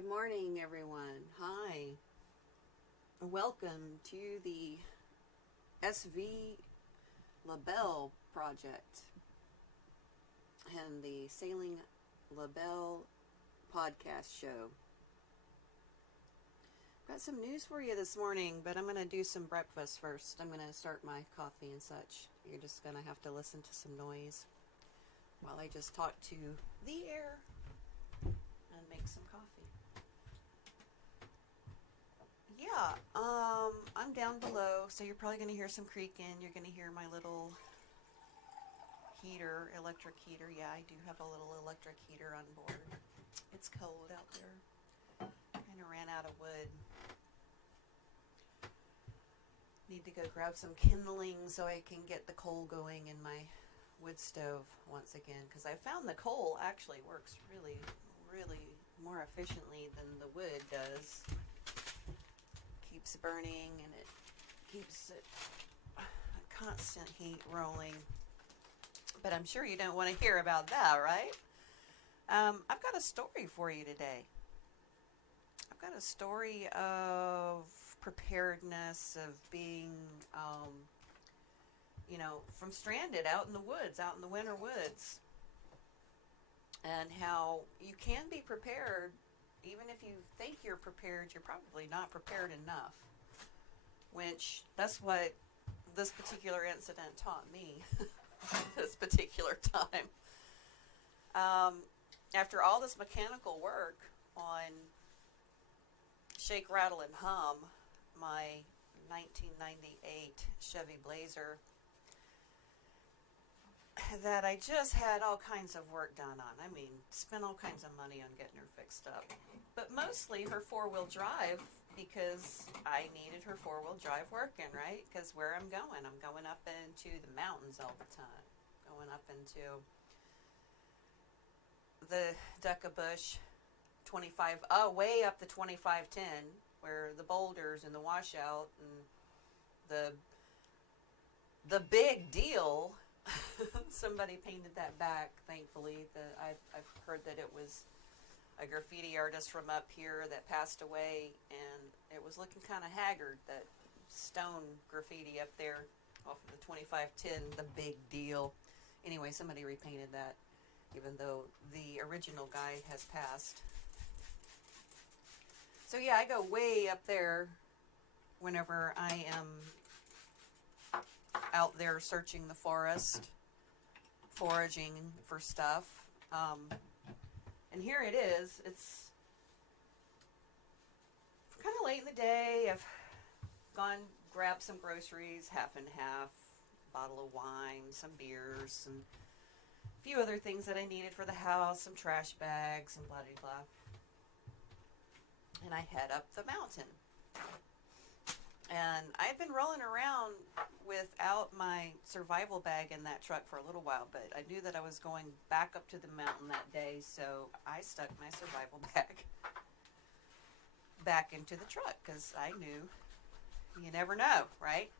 Good morning, everyone. Hi. Welcome to the SV Libelle Project and the Sailing Libelle podcast show. Got some news for you this morning, but I'm going to do some breakfast first. I'm going to start my coffee and such. You're just going to have to listen to some noise while I just talk to the air and make some coffee. Yeah, I'm down below, so you're probably going to hear some creaking. You're going to hear my little heater, electric heater. Yeah, I do have a little electric heater on board. It's cold out there. Kind of ran out of wood. Need to go grab some kindling so I can get the coal going in my wood stove once again, because I found the coal actually works really more efficiently than the wood does. Keeps burning and it keeps it a constant heat rolling. But I'm sure you don't want to hear about that, right? I've got a story for you today. I've got a story of preparedness, of being, from stranded out in the woods, out in the winter woods. And how you can be prepared. Even if you think you're prepared, you're probably not prepared enough. Which, that's what this particular incident taught me. This particular time. After all this mechanical work on Shake, Rattle, and Hum, my 1998 Chevy Blazer, that I just had all kinds of work done on. I mean, spent all kinds of money on getting her fixed up. But mostly her four-wheel drive, because I needed her four-wheel drive working, right? Because where I'm going up into the mountains all the time. Going up into the Decabush 25, way up the 2510, where the boulders and the washout and the big deal. Somebody painted that back, thankfully. I've heard that it was a graffiti artist from up here that passed away, and it was looking kind of haggard, that stone graffiti up there off of the 2510, the big deal. Anyway, somebody repainted that, even though the original guy has passed. So yeah, I go way up there whenever I am out there searching the forest, foraging for stuff. And here it is. It's kind of late in the day. I've gone grabbed some groceries, half and half, bottle of wine, some beers, and a few other things that I needed for the house, some trash bags, and blah, blah, blah. And I head up the mountain. And I'd been rolling around without my survival bag in that truck for a little while, but I knew that I was going back up to the mountain that day, so I stuck my survival bag back into the truck, because I knew you never know, right?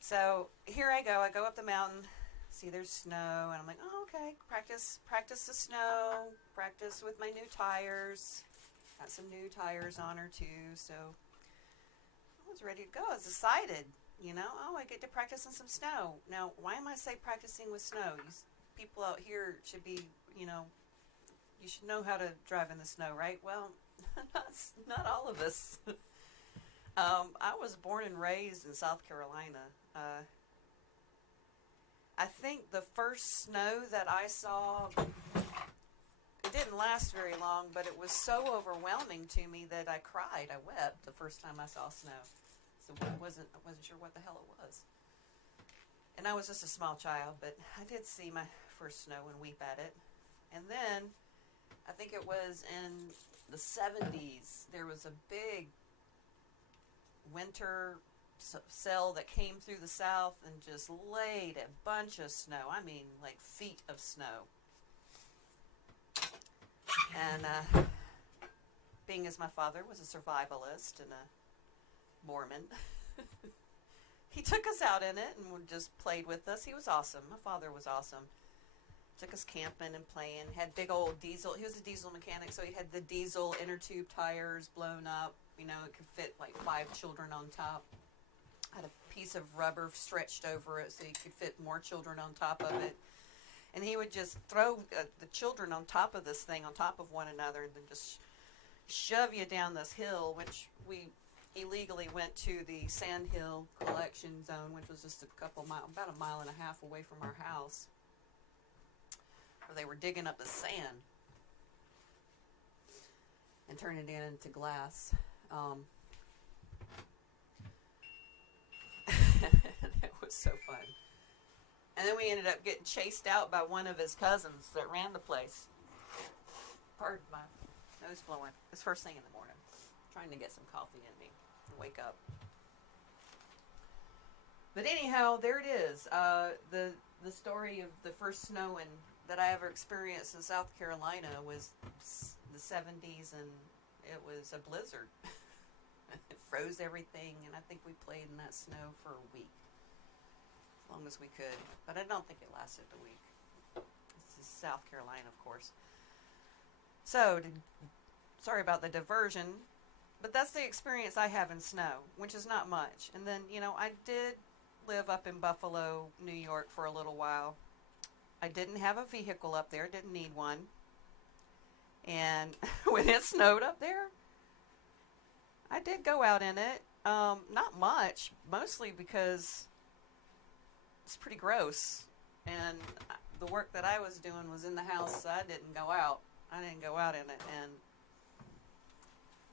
So here I go up the mountain, see there's snow, and I'm like, oh, okay, practice the snow, practice with my new tires. Got some new tires on her too, so I was ready to go. I was excited, I get to practice in some snow. Now, why am I practicing with snow? People out here should be, you should know how to drive in the snow, right? Well, not all of us. I was born and raised in South Carolina. I think the first snow that I saw, it didn't last very long, but it was so overwhelming to me that I cried. I wept the first time I saw snow. So I wasn't sure what the hell it was. And I was just a small child, but I did see my first snow and weep at it. And then, I think it was in the 70s, there was a big winter cell that came through the south and just laid a bunch of snow. I mean, like feet of snow. And being as my father was a survivalist and a Mormon, he took us out in it and just played with us. He was awesome. My father was awesome. Took us camping and playing. Had big old diesel. He was a diesel mechanic, so he had the diesel inner tube tires blown up. You know, it could fit like 5 children on top. Had a piece of rubber stretched over it so you could fit more children on top of it. And he would just throw the children on top of this thing, on top of one another, and then just shove you down this hill, which we illegally went to the Sand Hill collection zone, which was just about a mile and a half away from our house, where they were digging up the sand and turning it into glass. It was so fun. And then we ended up getting chased out by one of his cousins that ran the place. Pardon my nose blowing. It's first thing in the morning. I'm trying to get some coffee in me and wake up. But anyhow, there it is. The story of the first snowing that I ever experienced in South Carolina was the 70s, and it was a blizzard. It froze everything, and I think we played in that snow for a week, as long as we could. But I don't think it lasted a week. This is South Carolina, of course. So, sorry about the diversion, but that's the experience I have in snow, which is not much. And then, you know, I did live up in Buffalo, New York for a little while. I didn't have a vehicle up there, didn't need one. And when it snowed up there, I did go out in it. Not much, mostly because it's pretty gross. And the work that I was doing was in the house, so I didn't go out. I didn't go out in it. And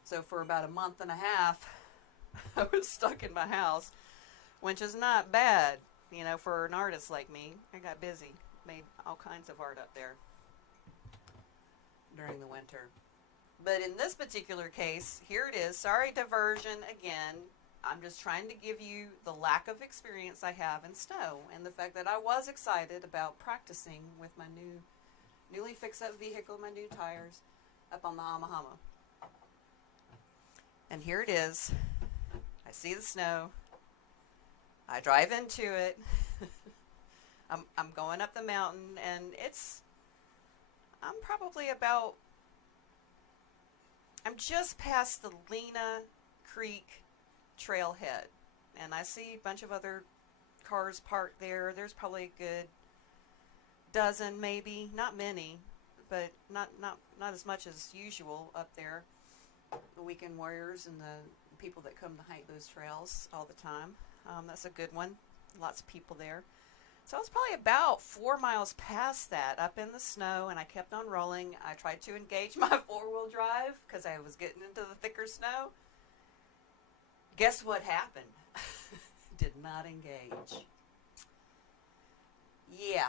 so for about a month and a half, I was stuck in my house, which is not bad, you know, for an artist like me. I got busy, made all kinds of art up there during the winter. But in this particular case, here it is. Sorry, diversion again. I'm just trying to give you the lack of experience I have in snow, and the fact that I was excited about practicing with my newly fixed up vehicle, my new tires, up on the Hamahama. And here it is. I see the snow. I drive into it. I'm going up the mountain, and I'm probably about, I'm just past the Lena Creek trailhead, and I see a bunch of other cars parked there. There's probably a good dozen, maybe, not many, but not as much as usual up there. The weekend warriors and the people that come to hike those trails all the time. That's a good one. Lots of people there. So I was probably about 4 miles past that, up in the snow, and I kept on rolling. I tried to engage my four-wheel drive because I was getting into the thicker snow. Guess what happened? Did not engage. Yeah.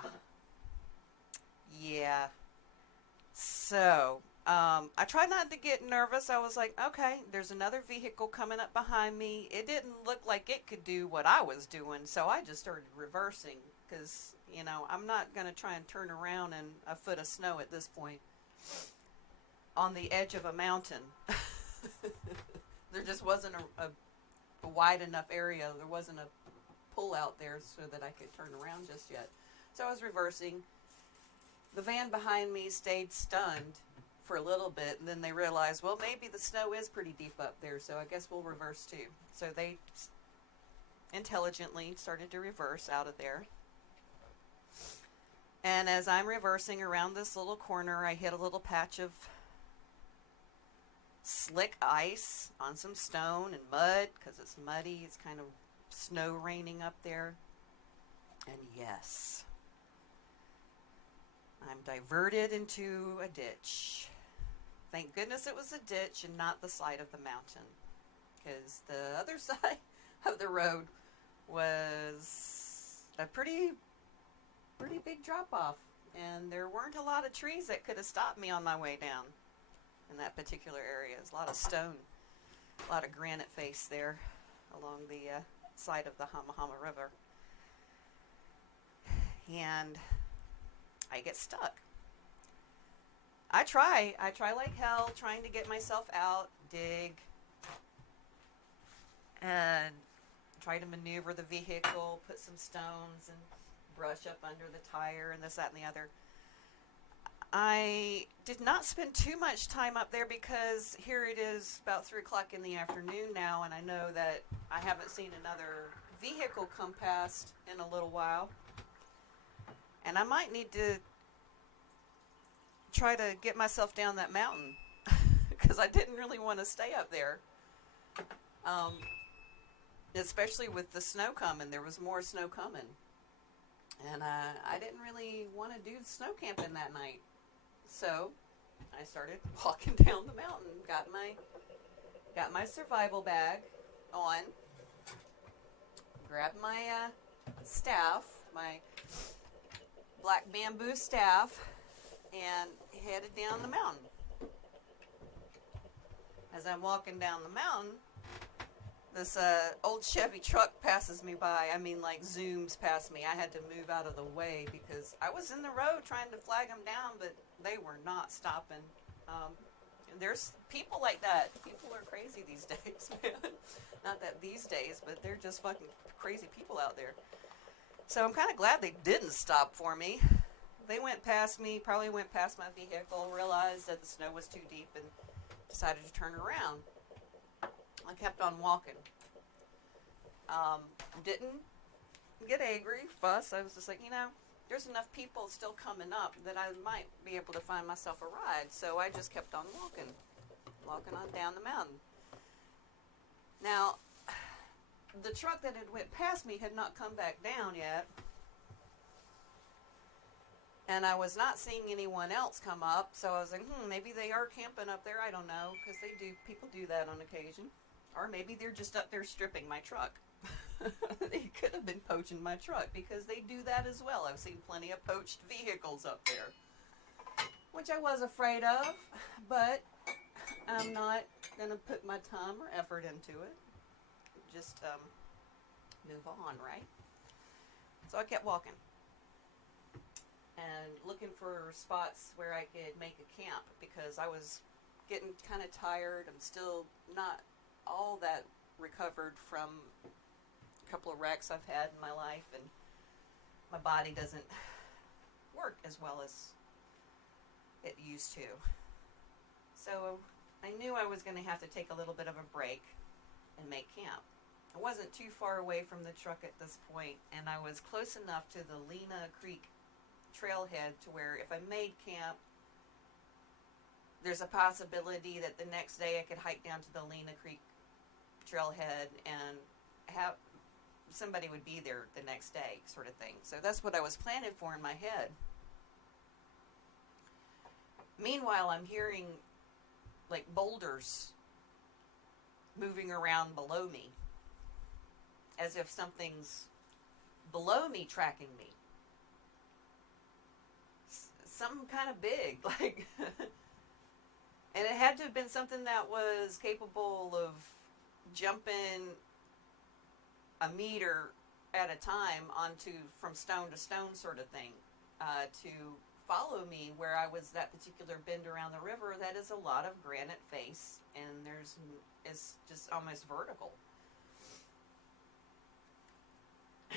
So, I tried not to get nervous. I was like, okay, there's another vehicle coming up behind me. It didn't look like it could do what I was doing, so I just started reversing because, you know, I'm not going to try and turn around in a foot of snow at this point on the edge of a mountain. There just wasn't a wide enough area. There wasn't a pull out there so that I could turn around just yet. So I was reversing. The van behind me stayed stunned for a little bit, and then they realized, well, maybe the snow is pretty deep up there, so I guess we'll reverse too. So they intelligently started to reverse out of there. And as I'm reversing around this little corner, I hit a little patch of slick ice on some stone and mud, because it's muddy. It's kind of snow raining up there. And yes, I'm diverted into a ditch. Thank goodness it was a ditch and not the side of the mountain, because the other side of the road was a pretty big drop off, and there weren't a lot of trees that could have stopped me on my way down in that particular area. There's a lot of stone, a lot of granite face there along the side of the Hamahama River, and I get stuck. I try like hell, trying to get myself out, dig, and try to maneuver the vehicle, put some stones and brush up under the tire and this, that, and the other. I did not spend too much time up there because here it is about 3 o'clock in the afternoon now, and I know that I haven't seen another vehicle come past in a little while. And I might need to try to get myself down that mountain because I didn't really want to stay up there. Especially with the snow coming. There was more snow coming. And I didn't really want to do snow camping that night. So I started walking down the mountain. Got my survival bag on. Grabbed my staff, my black bamboo staff, and headed down the mountain. As I'm walking down the mountain, this old Chevy truck passes me by. I mean, like, zooms past me. I had to move out of the way because I was in the road trying to flag them down, but they were not stopping. There's people like that. People are crazy these days, man. Not that these days, but they're just fucking crazy people out there. So I'm kind of glad they didn't stop for me. They went past me, probably went past my vehicle, realized that the snow was too deep, and decided to turn around. I kept on walking. Didn't get angry, fuss. I was just like, there's enough people still coming up that I might be able to find myself a ride. So I just kept on walking on down the mountain. Now, the truck that had went past me had not come back down yet. And I was not seeing anyone else come up, so I was like, maybe they are camping up there. I don't know, because people do that on occasion. Or maybe they're just up there stripping my truck. They could have been poaching my truck, because they do that as well. I've seen plenty of poached vehicles up there, which I was afraid of, but I'm not going to put my time or effort into it. Just move on, right? So I kept walking and looking for spots where I could make a camp, because I was getting kind of tired. I'm still not all that recovered from a couple of wrecks I've had in my life, and my body doesn't work as well as it used to. So I knew I was going to have to take a little bit of a break and make camp. I wasn't too far away from the truck at this point, and I was close enough to the Lena Creek trailhead to where if I made camp, there's a possibility that the next day I could hike down to the Lena Creek trailhead and have somebody would be there the next day, sort of thing. So that's what I was planning for in my head. Meanwhile, I'm hearing like boulders moving around below me, as if something's below me tracking me. Something kind of big, like, and it had to have been something that was capable of jumping a meter at a time from stone to stone, sort of thing, to follow me where I was. That particular bend around the river, that is a lot of granite face, and it's just almost vertical.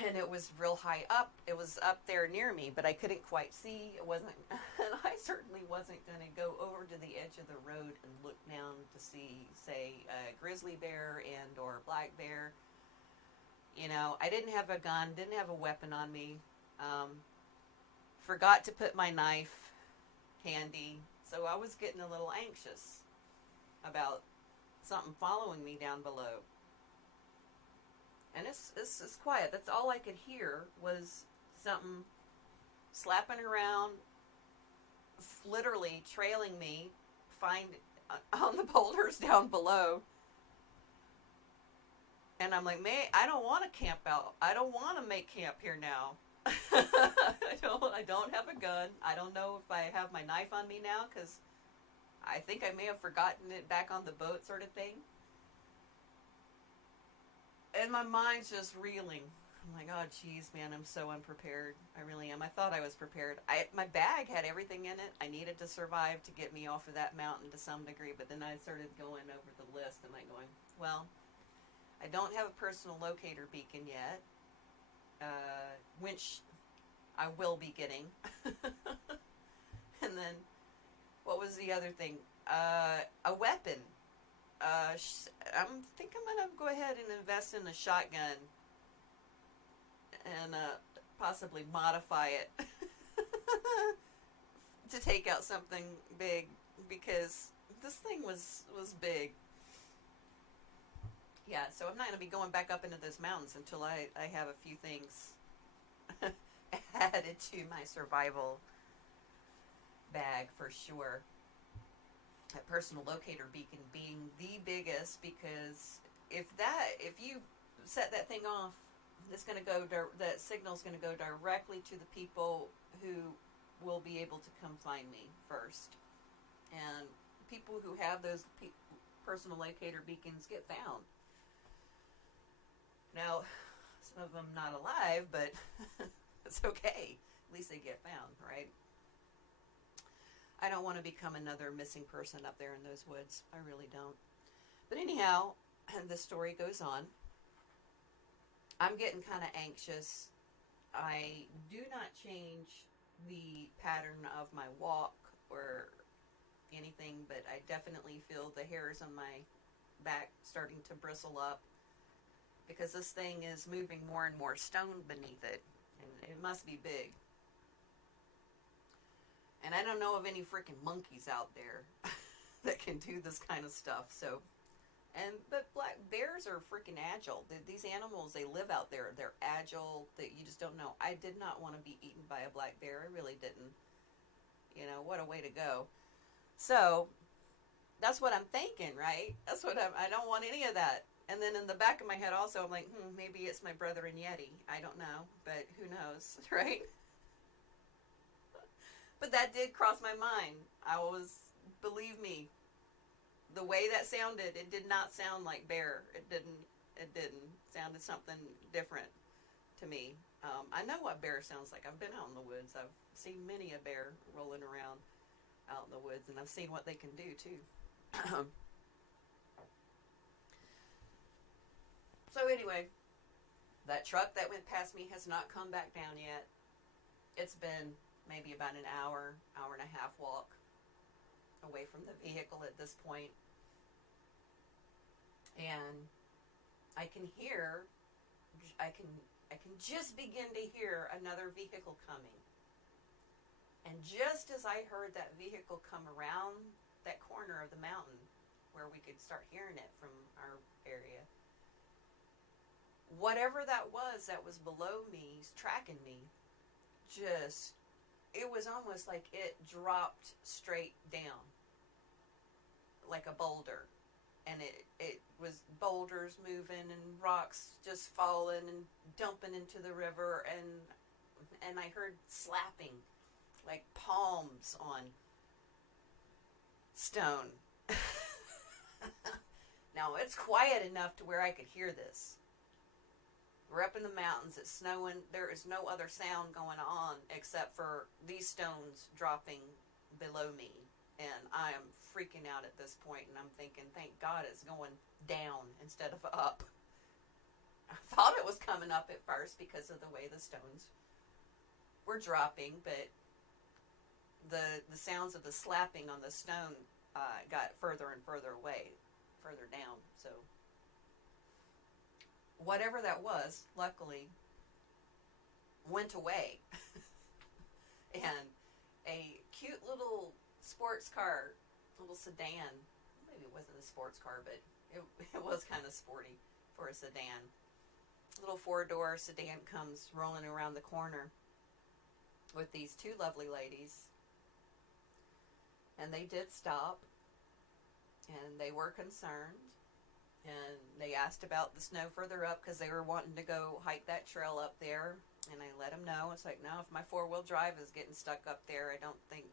And it was real high up. It was up there near me, but I couldn't quite see. It wasn't, and I certainly wasn't going to go over to the edge of the road and look down to see, say, a grizzly bear and or black bear. I didn't have a gun, didn't have a weapon on me. Forgot to put my knife handy, so I was getting a little anxious about something following me down below. And it's quiet. That's all I could hear was something slapping around, literally trailing me, on the boulders down below. And I'm like, I don't want to camp out. I don't want to make camp here now. I don't have a gun. I don't know if I have my knife on me now, because I think I may have forgotten it back on the boat, sort of thing. And my mind's just reeling. I'm like, oh, geez, man, I'm so unprepared. I really am. I thought I was prepared. My bag had everything in it I needed to survive to get me off of that mountain to some degree. But then I started going over the list and I'm going, well, I don't have a personal locator beacon yet, which I will be getting. And then, what was the other thing? A weapon. I think I'm gonna go ahead and invest in a shotgun and possibly modify it to take out something big, because this thing was big. Yeah, so I'm not going to be going back up into those mountains until I have a few things added to my survival bag for sure. That personal locator beacon being the biggest, because if you set that thing off, it's going to go, that signal's going to go directly to the people who will be able to come find me first. And people who have those personal locator beacons get found. Now, some of them not alive, but it's okay. At least they get found, right? I don't want to become another missing person up there in those woods. I really don't. But anyhow, the story goes on. I'm getting kind of anxious. I do not change the pattern of my walk or anything, but I definitely feel the hairs on my back starting to bristle up, because this thing is moving more and more stone beneath it, and it must be big. And I don't know of any freaking monkeys out there that can do this kind of stuff. So, but black bears are freaking agile. These animals, they live out there. They're agile. That you just don't know. I did not want to be eaten by a black bear. I really didn't. You know, what a way to go. So, that's what I'm thinking, right? That's what I don't want any of that. And then in the back of my head also, I'm like, maybe it's my brother in Yeti. I don't know, but who knows, right? But that did cross my mind. Believe me, the way that sounded, it did not sound like bear. It didn't. It sounded something different to me. I know what bear sounds like. I've been out in the woods. I've seen many a bear rolling around out in the woods, and I've seen what they can do too. So anyway, that truck that went past me has not come back down yet. It's been maybe about an hour and a half walk away from the vehicle at this point. And I can just begin to hear another vehicle coming. And just as I heard that vehicle come around that corner of the mountain where we could start hearing it from our area, whatever that was below me, tracking me, it was almost like it dropped straight down like a boulder. And it was boulders moving and rocks just falling and dumping into the river, and I heard slapping like palms on stone. Now it's quiet enough to where I could hear this. We're up in the mountains, it's snowing, there is no other sound going on except for these stones dropping below me. And I am freaking out at this point, and I'm thinking, thank God it's going down instead of up. I thought it was coming up at first because of the way the stones were dropping, but the sounds of the slapping on the stone got further and further away, further down. So whatever that was, luckily, went away. And a cute little sports car, little sedan, maybe it wasn't a sports car, but it was kind of sporty for a sedan. Little 4-door sedan comes rolling around the corner with these two lovely ladies. And they did stop, and they were concerned. And they asked about the snow further up because they were wanting to go hike that trail up there. And I let them know. It's like, no, if my 4-wheel drive is getting stuck up there, I don't think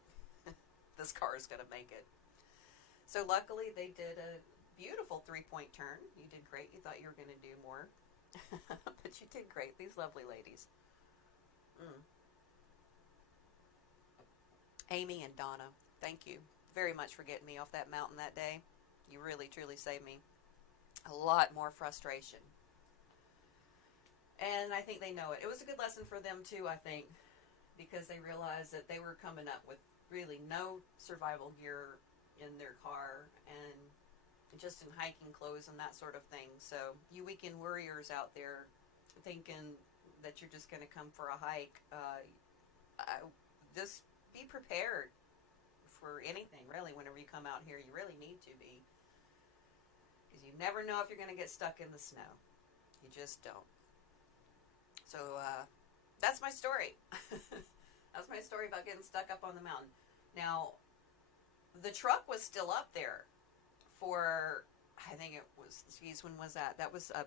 this car is going to make it. So luckily they did a beautiful 3-point turn. You did great. You thought you were going to do more. But you did great. These lovely ladies. Amy and Donna, thank you very much for getting me off that mountain that day. You really, truly saved me a lot more frustration. And I think they know it. It was a good lesson for them too, I think, because they realized that they were coming up with really no survival gear in their car, and just in hiking clothes and that sort of thing. So you weekend warriors out there thinking that you're just going to come for a hike, just be prepared for anything, really. Whenever you come out here, you really need to be, because you never know if you're going to get stuck in the snow. You just don't. So that's my story. That's my story about getting stuck up on the mountain. Now, the truck was still up there for, I think it was, geez, when was that? That was I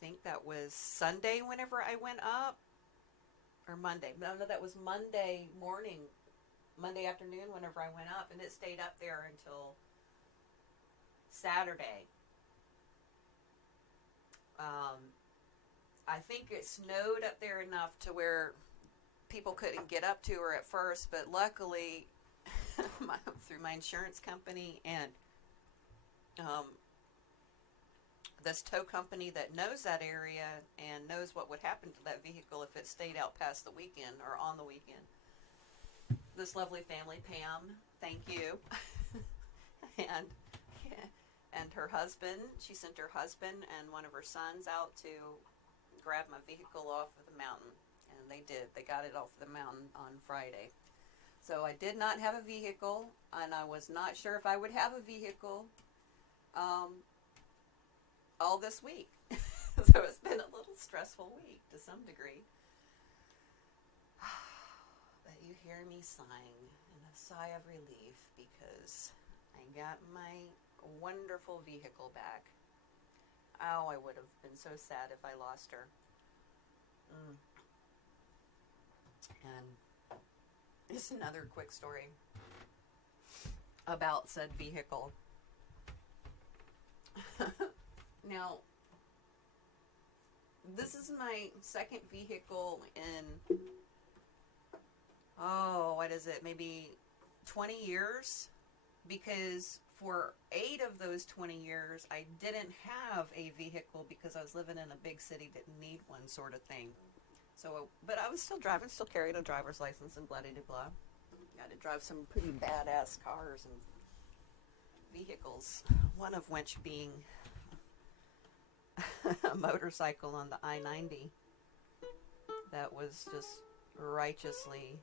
think that was Sunday whenever I went up, or Monday. No, that was Monday morning, Monday afternoon whenever I went up, and it stayed up there until Saturday. I think it snowed up there enough to where people couldn't get up to her at first, but luckily through my insurance company and this tow company that knows that area and knows what would happen to that vehicle if it stayed out past the weekend or on the weekend. This lovely family, Pam, thank you. and her husband, she sent her husband and one of her sons out to grab my vehicle off of the mountain. And they did. They got it off the mountain on Friday. So I did not have a vehicle, and I was not sure if I would have a vehicle all this week. So it's been a little stressful week to some degree. But you hear me sighing, and a sigh of relief, because I got my wonderful vehicle back. Oh, I would have been so sad if I lost her. And just another quick story about said vehicle. Now, this is my second vehicle in, what is it, maybe 20 years? Because for 8 of those 20 years, I didn't have a vehicle because I was living in a big city, didn't need one, sort of thing. So, but I was still driving, still carried a driver's license and blah-de-de-blah. Got to drive some pretty badass cars and vehicles, one of which being a motorcycle on the I-90 that was just righteously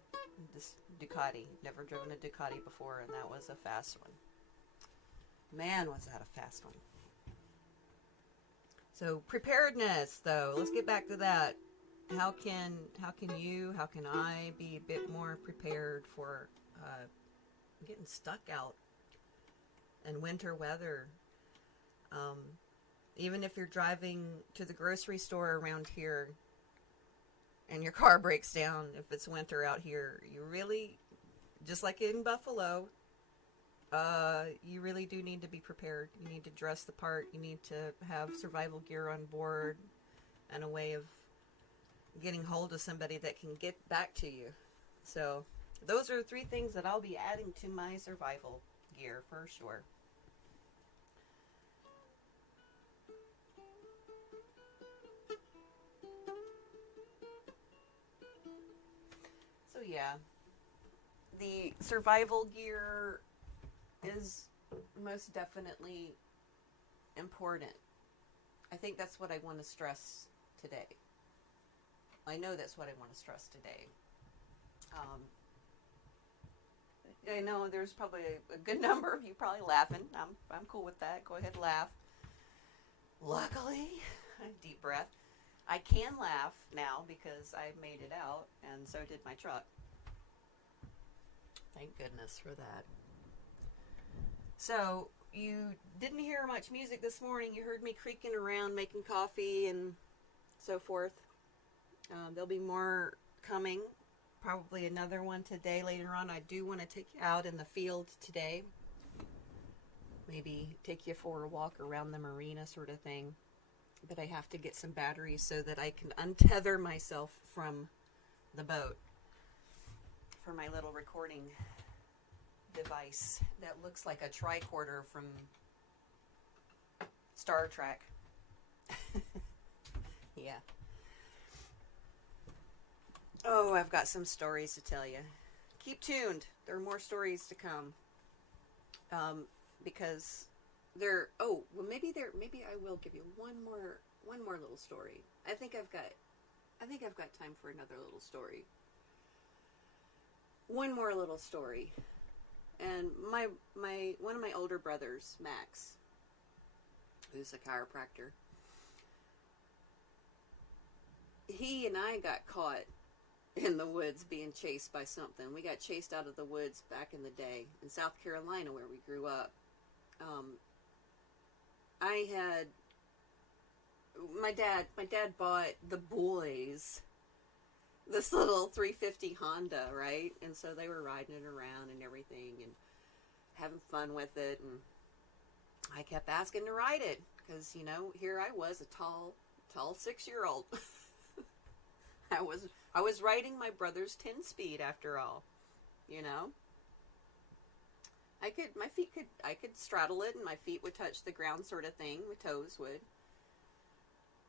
Ducati. Never driven a Ducati before, and that was a fast one. Man, was that a fast one. So preparedness, though, let's get back to that. How can I be a bit more prepared for getting stuck out in winter weather? Even if you're driving to the grocery store around here and your car breaks down, if it's winter out here, you really, just like in Buffalo, you really do need to be prepared. You need to dress the part. You need to have survival gear on board and a way of getting hold of somebody that can get back to you. So those are 3 things that I'll be adding to my survival gear for sure. So yeah, the survival gear is most definitely important. I think that's what I want to stress today. I know that's what I want to stress today. I know there's probably a good number of you probably laughing. I'm cool with that. Go ahead, laugh. Luckily, deep breath, I can laugh now because I made it out, and so did my truck. Thank goodness for that. So, you didn't hear much music this morning. You heard me creaking around, making coffee, and so forth. There'll be more coming. Probably another one today later on. I do want to take you out in the fields today. Maybe take you for a walk around the marina, sort of thing. But I have to get some batteries so that I can untether myself from the boat for my little recording device that looks like a tricorder from Star Trek. Yeah. Oh, I've got some stories to tell you. keep tuned. There are more stories to come. Because there. Oh, well, maybe I will give you one more little story. I think I've got time for another little story. One more little story. And my one of my older brothers, Max, who's a chiropractor, he and I got caught in the woods being chased by something. We got chased out of the woods back in the day in South Carolina where we grew up. My dad bought the boys this little 350 Honda, right? And so they were riding it around and everything and having fun with it. And I kept asking to ride it because, you know, here I was, a tall 6-year-old. I was riding my brother's 10-speed after all, you know. I could straddle it and my feet would touch the ground sort of thing, my toes would.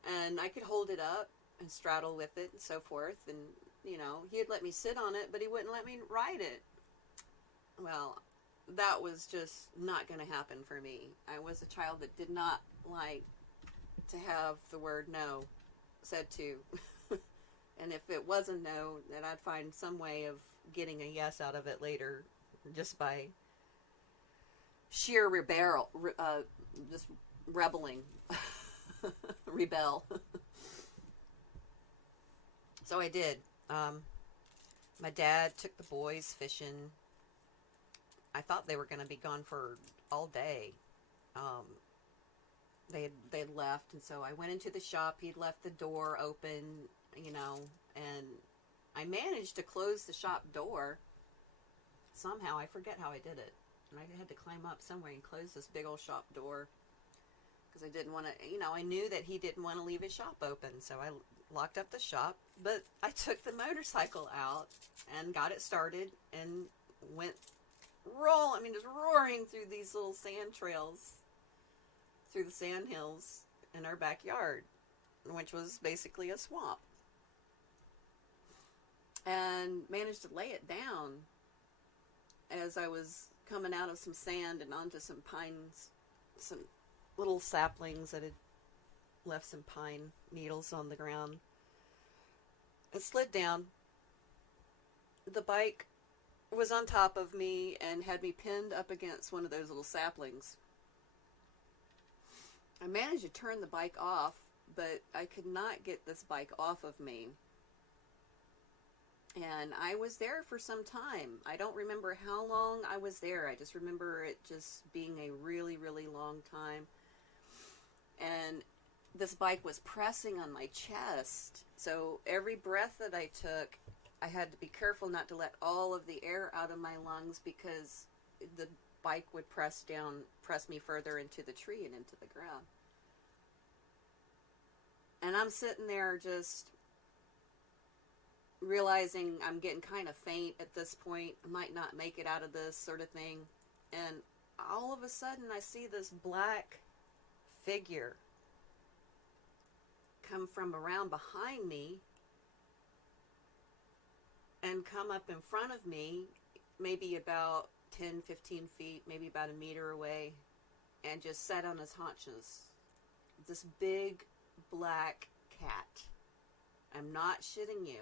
And I could hold it up and straddle with it and so forth. And, you know, he'd let me sit on it, but he wouldn't let me ride it. Well, that was just not going to happen for me. I was a child that did not like to have the word no said to. And if it was a no, then I'd find some way of getting a yes out of it later just by sheer just rebelling. Rebel. So I did. My dad took the boys fishing. I thought they were going to be gone for all day. They'd left, and so I went into the shop. He'd left the door open, you know, and I managed to close the shop door. Somehow, I forget how I did it. And I had to climb up somewhere and close this big old shop door. Because I didn't want to, you know, I knew that he didn't want to leave his shop open. So I locked up the shop. But I took the motorcycle out and got it started and went just roaring through these little sand trails, through the sand hills in our backyard, which was basically a swamp. And managed to lay it down as I was coming out of some sand and onto some pines, some little saplings that had left some pine needles on the ground. It slid down. The bike was on top of me and had me pinned up against one of those little saplings. I managed to turn the bike off, but I could not get this bike off of me. And I was there for some time. I don't remember how long I was there. I just remember it just being a really, really long time. And this bike was pressing on my chest. So every breath that I took, I had to be careful not to let all of the air out of my lungs because the bike would press me further into the tree and into the ground. And I'm sitting there just realizing I'm getting kind of faint at this point. I might not make it out of this sort of thing. And all of a sudden I see this black figure come from around behind me and come up in front of me, maybe about 10, 15 feet, maybe about a meter away, and just sat on his haunches. This big black cat. I'm not shitting you.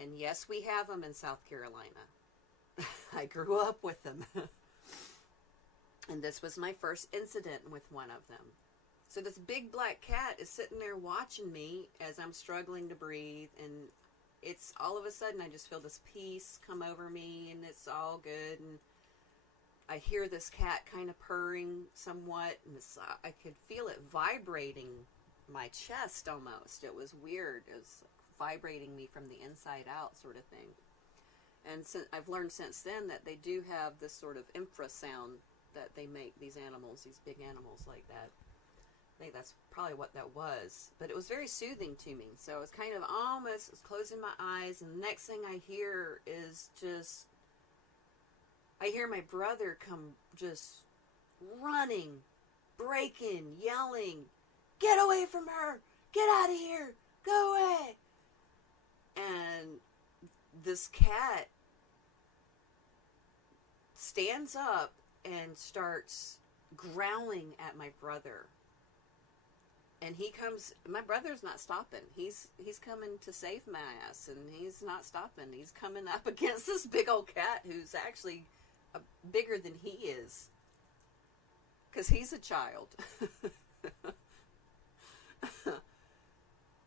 And yes, we have them in South Carolina. I grew up with them. And this was my first incident with one of them. So this big black cat is sitting there watching me as I'm struggling to breathe. And it's all of a sudden I just feel this peace come over me and it's all good. And I hear this cat kind of purring somewhat. And I could feel it vibrating my chest almost. It was weird. It was vibrating me from the inside out sort of thing. And I've learned since then that they do have this sort of infrasound that they make these animals, these big animals like that. I think that's probably what that was. But it was very soothing to me. So I was kind of almost closing my eyes, and the next thing I hear is just, I hear my brother come just running, breaking, yelling, "Get away from her! Get out of here! Go away!" And this cat stands up and starts growling at my brother. And he comes, my brother's not stopping. He's coming to save my ass, and he's not stopping. He's coming up against this big old cat who's actually bigger than he is. Because he's a child.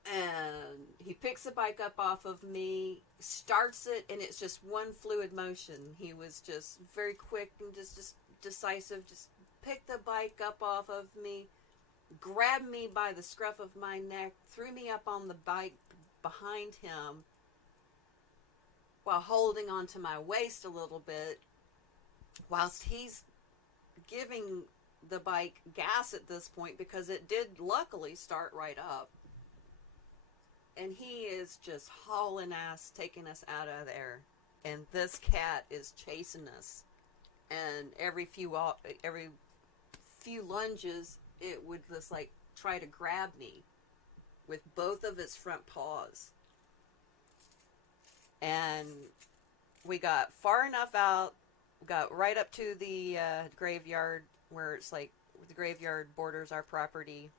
And he picks the bike up off of me, starts it, and it's just one fluid motion. He was just very quick and just decisive. Just picked the bike up off of me, grabbed me by the scruff of my neck, threw me up on the bike behind him while holding onto my waist a little bit, whilst he's giving the bike gas at this point, because it did luckily start right up. And he is just hauling ass, taking us out of there. And this cat is chasing us. And every few lunges, it would just like try to grab me with both of its front paws. And we got far enough out, got right up to the graveyard, where it's like the graveyard borders our property,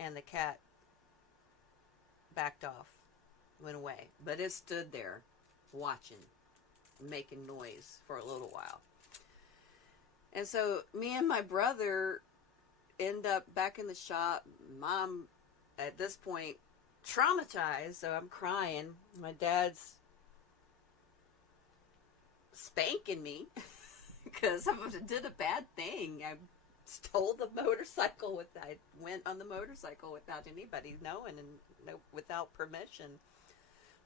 and the cat backed off, went away. But it stood there watching, making noise for a little while. And so me and my brother end up back in the shop. Mom, at this point, traumatized, so I'm crying. My dad's spanking me because I did a bad thing. I stole the motorcycle I went on the motorcycle without anybody knowing and without permission.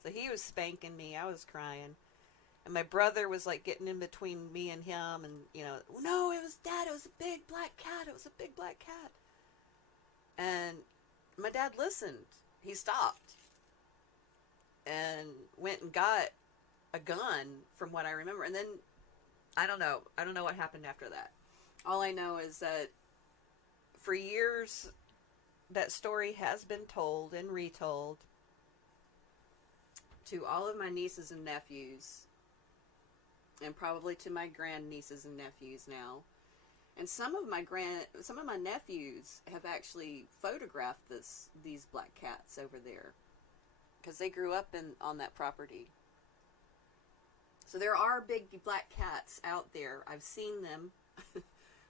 So he was spanking me. I was crying. And my brother was like getting in between me and him, and no, it was Dad, it was a big black cat. It was a big black cat. And my dad listened. He stopped and went and got a gun, from what I remember. And then I don't know what happened after that. All I know is that for years that story has been told and retold to all of my nieces and nephews, and probably to my grandnieces and nephews now. And some of my nephews have actually photographed these black cats over there, because they grew up on that property. So there are big black cats out there. I've seen them.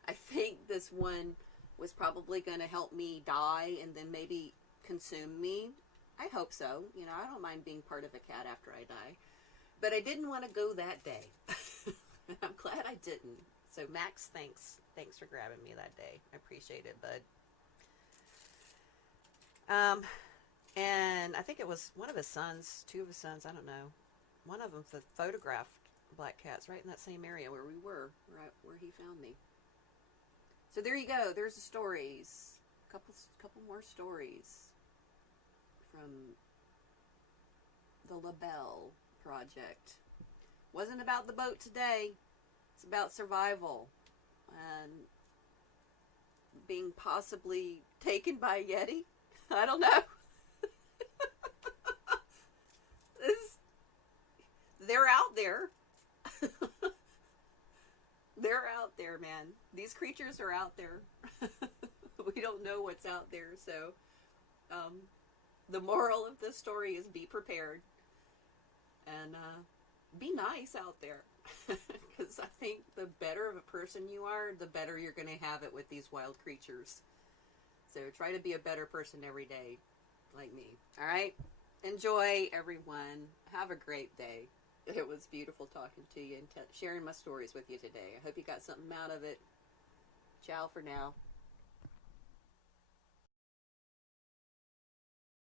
I think this one was probably going to help me die and then maybe consume me. I hope so. I don't mind being part of a cat after I die. But I didn't want to go that day. I'm glad I didn't. So Max, thanks. Thanks for grabbing me that day. I appreciate it, bud. And I think it was one of his sons, two of his sons, I don't know. One of them photographed black cats right in that same area where we were, right where he found me. So there you go. There's the stories. Couple more stories from the Libelle Project. Wasn't about the boat today. It's about survival and being possibly taken by a Yeti. I don't know. They're out there. They're out there, man. These creatures are out there. We don't know what's out there, so the moral of this story is be prepared and be nice out there. Because I think the better of a person you are, the better you're going to have it with these wild creatures. So try to be a better person every day, like me. All right? Enjoy, everyone. Have a great day. It was beautiful talking to you and sharing my stories with you today. I hope you got something out of it. Ciao for now.